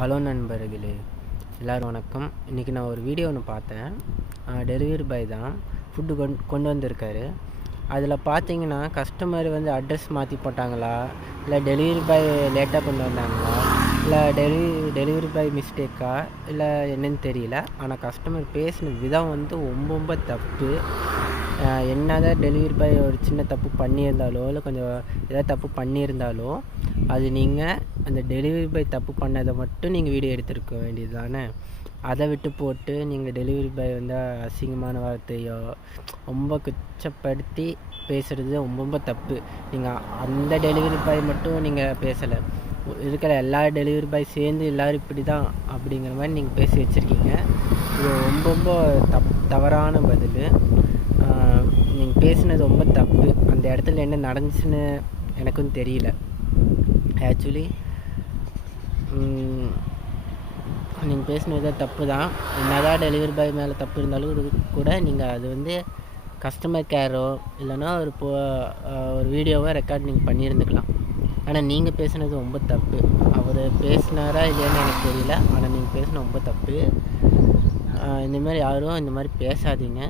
Hello நண்பர்களே, எல்லோரும் வணக்கம். இன்றைக்கி நான் ஒரு வீடியோ ஒன்று பார்த்தேன். டெலிவரி பாய் தான் ஃபுட்டு கொண்டு வந்திருக்காரு. அதில் பார்த்தீங்கன்னா கஸ்டமர் வந்து அட்ரஸ் மாற்றி போட்டாங்களா, இல்லை டெலிவரி பாய் லேட்டாக கொண்டு வந்தாங்களா, இல்லை டெலிவரி பாய் மிஸ்டேக்கா, இல்லை என்னன்னு தெரியல. ஆனால் கஸ்டமர் பேசின விதம் வந்து ரொம்ப தப்பு. என்னதான் டெலிவரி பாய் ஒரு சின்ன தப்பு பண்ணியிருந்தாலோ, இல்லை கொஞ்சம் ஏதாவது தப்பு பண்ணியிருந்தாலோ, அது நீங்கள் அந்த டெலிவரி பாய் தப்பு பண்ணதை மட்டும் நீங்கள் வீடியோ எடுத்துருக்க வேண்டியது தானே. அதை விட்டு போட்டு நீங்கள் டெலிவரி பாய் வந்து அசிங்கமான வார்த்தையோ ரொம்ப குச்சப்படுத்தி பேசுகிறது ரொம்ப தப்பு. நீங்கள் அந்த டெலிவரி பாய் மட்டும் நீங்கள் பேசலை, இருக்கிற எல்லா டெலிவரி பாய் சேர்ந்து எல்லோரும் இப்படி தான் அப்படிங்கிற மாதிரி நீங்கள் பேசி வச்சுருக்கீங்க. இது ரொம்ப தவறான பதில். நீங்கள் பேசினது ரொம்ப தப்பு. அந்த இடத்துல என்ன நடந்துச்சுன்னு எனக்கும் தெரியல. ஆக்சுவலி நீங்கள் பேசினது தப்பு தான். என்னதான் டெலிவரி பாய் மேலே தப்பு இருந்தாலும் கூட நீங்கள் அது வந்து கஸ்டமர் கேரோ இல்லைன்னா ஒரு வீடியோவோ ரெக்கார்ட் நீங்கள் பண்ணியிருந்துக்கலாம். ஆனால் நீங்கள் பேசுனது ரொம்ப தப்பு. அவர் பேசினாரா இல்லையான்னு எனக்கு தெரியல, ஆனால் நீங்கள் பேசின ரொம்ப தப்பு. இந்தமாதிரி யாரும் இந்த மாதிரி பேசாதீங்க.